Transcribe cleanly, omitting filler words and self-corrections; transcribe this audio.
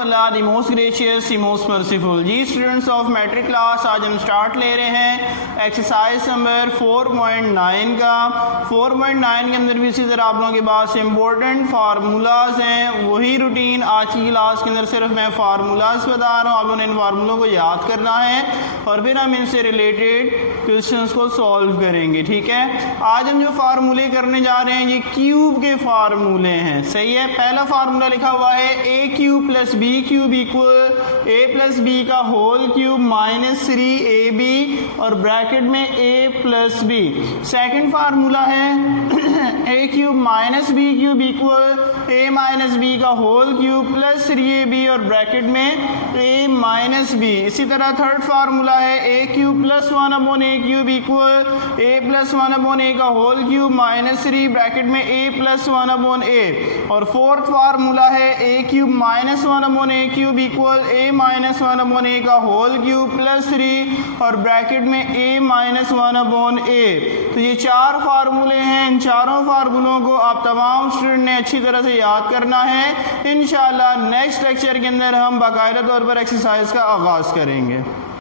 Allah the most gracious the most merciful. जी students of matric class, आज हम start ले रहे हैं एक्सरसाइज नंबर 4.9 का। 4.9 के अंदर भी इसी तरह आप लोगों के पास इंपॉर्टेंट फार्मूलाज हैं, वही रूटीन आज की क्लास के अंदर सिर्फ मैं फार्मूलाज बता रहा हूँ। आप लोगों ने इन फार्मूलों को याद करना है और फिर हम इनसे रिलेटेड क्वेश्चंस को सॉल्व करेंगे। ठीक है, आज हम जो फार्मूले करने जा रहे हैं ये क्यूब के फार्मूले हैं। सही है, पहला फार्मूला लिखा हुआ है A cube plus B cube equal A plus B का होल क्यूब माइनस 3ab और ब्रैकेट में a plus B. Second formula है A cube minus B cube equal A minus B का होल क्यूब प्लस 3ab और bracket में a minus B. इसी तरह third formula है A cube plus 1 A cube equal A plus 1 ए का whole cube minus 3 bracket में a plus 1 ए। और fourth formula है A cube minus 1 A cube equal A minus 1 ए का होल क्यूब प्लस 3 और bracket में a माइनस 1 ए। तो ये चार फार्मूले हैं, इन चारों फार्मूलों को आप तमाम स्टूडेंट ने अच्छी तरह से याद करना है। इंशाल्लाह नेक्स्ट लेक्चर के अंदर हम बाकायदा तौर पर एक्सरसाइज का आगाज़ करेंगे।